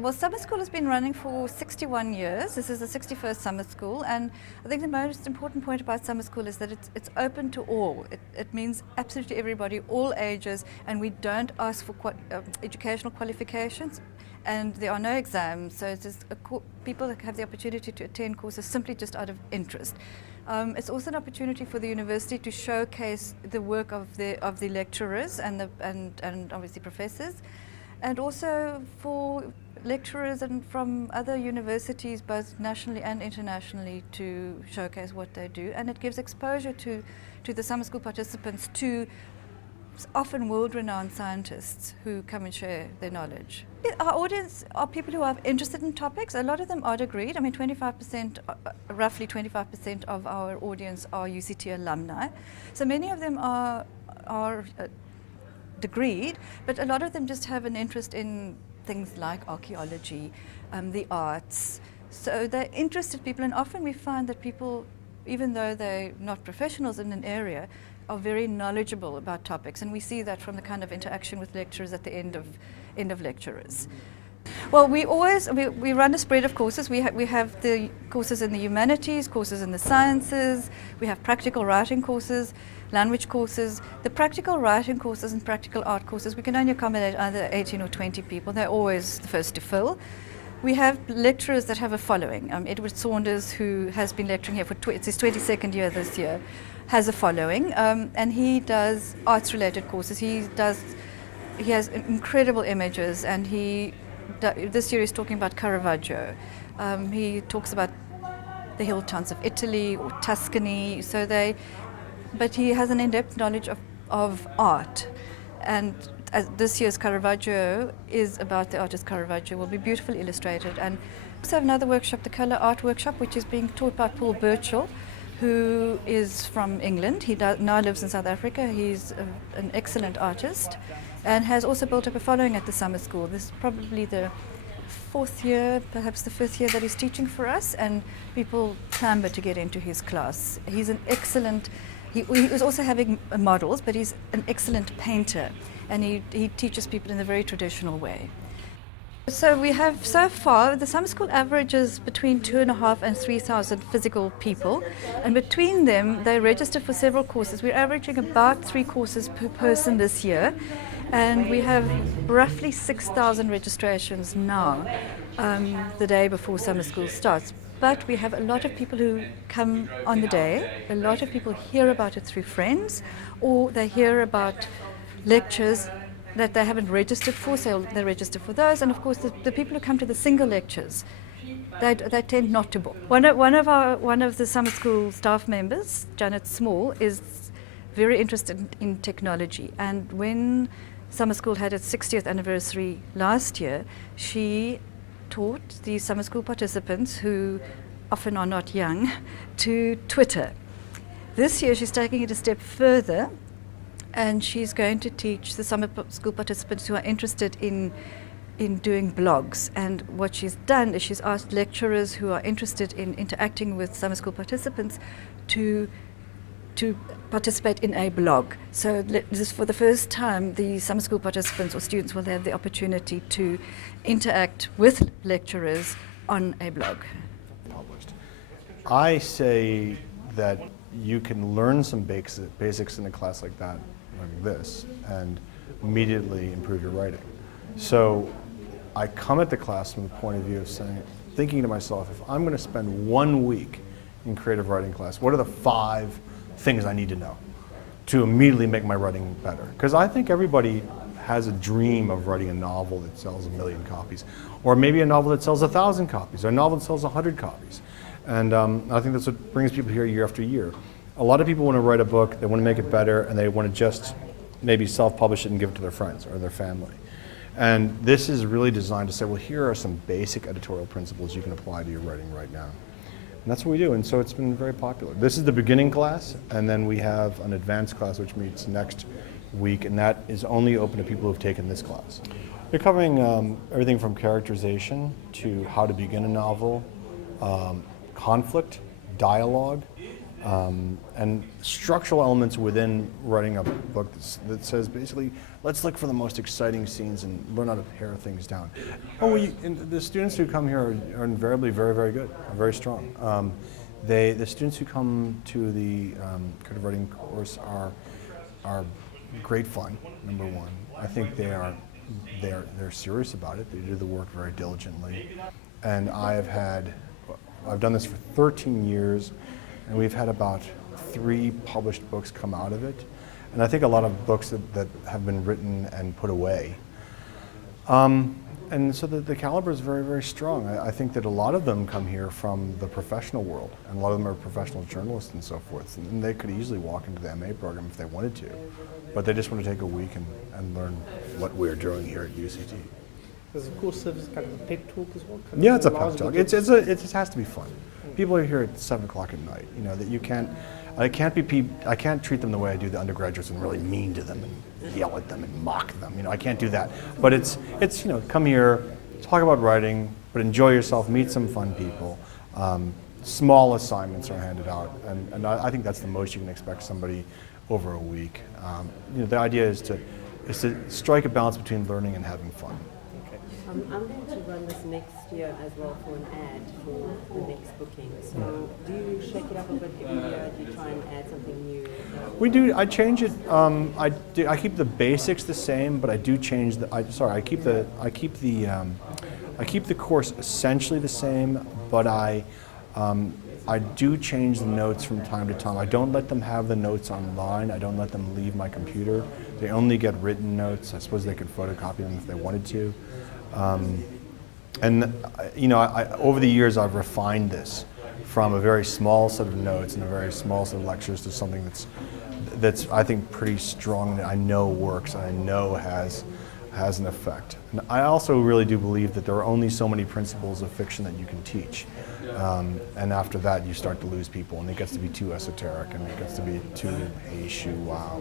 Well, summer school has been running for 61 years. This is the 61st summer school, and I think the most important point about summer school is that it's open to all. It means absolutely everybody, all ages, and we don't ask for educational qualifications, and there are no exams, so it's just people that have the opportunity to attend courses simply just out of interest. It's also an opportunity for the university to showcase the work of the lecturers and obviously professors, and also for lecturers and from other universities, both nationally and internationally, to showcase what they do. And it gives exposure to the summer school participants to often world-renowned scientists who come and share their knowledge. Our audience are people who are interested in topics. A lot of them are degreed. I mean, 25%, roughly 25% of our audience are UCT alumni. So many of them are degreed, but a lot of them just have an interest in things like archaeology, the arts. So they're interested people, and often we find that people, even though they're not professionals in an area, are very knowledgeable about topics, and we see that from the kind of interaction with lecturers at the end of lecturers. Well, we run a spread of courses. We have the courses in the humanities, courses in the sciences, we have practical writing courses, language courses. The practical writing courses and practical art courses, we can only accommodate either 18 or 20 people. They're always the first to fill. We have lecturers that have a following. Edward Saunders, who has been lecturing here it's his 22nd year this year, has a following, and he does arts-related courses. He has incredible images, and this year he's talking about Caravaggio. He talks about the hill towns of Italy or Tuscany. But he has an in-depth knowledge of art, and this year's Caravaggio is about the artist Caravaggio. Will be beautifully illustrated. And we also have another workshop, the Colour Art Workshop, which is being taught by Paul Birchall, who is from England. He now lives in South Africa. He's an excellent artist and has also built up a following at the summer school. This is probably the fourth year, perhaps the fifth year that he's teaching for us, and people clamber to get into his class. He's an excellent, he was also having models, but he's an excellent painter, and he teaches people in a very traditional way. So we have, so far, the summer school averages between 2,500 and 3,000 physical people, and between them they register for several courses. We're averaging about 3 courses per person this year, and we have roughly 6,000 registrations now, the day before summer school starts. But we have a lot of people who come on the day. A lot of people hear about it through friends, or they hear about lectures that they haven't registered for, so they register for those. And of course, the people who come to the single lectures, they tend not to book. One of the summer school staff members, Janet Small, is very interested in technology. And when summer school had its 60th anniversary last year, she taught the summer school participants, who often are not young, to Twitter. This year she's taking it a step further, and she's going to teach the summer school participants who are interested in doing blogs. And what she's done is she's asked lecturers who are interested in interacting with summer school participants to participate in a blog. So this is for the first time the summer school participants or students will have the opportunity to interact with lecturers on a blog. I say that you can learn some basics in a class like that, like this, and immediately improve your writing. So I come at the class from the point of view of thinking to myself, if I'm going to spend 1 week in creative writing class, what are the 5 things I need to know to immediately make my writing better? Because I think everybody has a dream of writing a novel that sells 1 million copies, or maybe a novel that sells 1,000 copies, or a novel that sells 100 copies. And I think that's what brings people here year after year. A lot of people want to write a book, they want to make it better, and they want to just maybe self-publish it and give it to their friends or their family. And this is really designed to say, well, here are some basic editorial principles you can apply to your writing right now. And that's what we do, and so it's been very popular. This is the beginning class, and then we have an advanced class which meets next week, and that is only open to people who have taken this class. They're covering everything from characterization to how to begin a novel, conflict, dialogue, and structural elements within writing a book that says basically, let's look for the most exciting scenes and learn how to pare things down. And the students who come here are invariably very, very good, very strong. The students who come to the creative writing course are great fun, number one. I think they're serious about it. They do the work very diligently. And I've done this for 13 years, and we've had about 3 published books come out of it. And I think a lot of books that have been written and put away. And so the caliber is very, very strong. I think that a lot of them come here from the professional world, and a lot of them are professional journalists and so forth. And they could easily walk into the MA program if they wanted to, but they just want to take a week and learn what we're doing here at UCT. Does the course serve as kind of a pep talk as well? Yeah, it's a pep talk. It has to be fun. People are here at 7 o'clock at night. You know that you can't. I can't treat them the way I do the undergraduates and really mean to them and yell at them and mock them. You know, I can't do that. But it's you know, come here, talk about writing, but enjoy yourself, meet some fun people. Small assignments are handed out, and I think that's the most you can expect somebody over a week. You know, the idea is to strike a balance between learning and having fun. I'm going to run this next year as well for an ad for the next booking. So do you shake it up a bit every year? Do you try and add something new? We do. I change it. I keep the basics the same, but I do change the. I keep the course essentially the same, but I do change the notes from time to time. I don't let them have the notes online. I don't let them leave my computer. They only get written notes. I suppose they could photocopy them if they wanted to. And you know, over the years I've refined this from a very small set of notes and a very small set of lectures to something that's I think pretty strong, that I know works and I know has an effect. And I also really do believe that there are only so many principles of fiction that you can teach. And after that you start to lose people, and it gets to be too esoteric and it gets to be too hey, shoo, wow.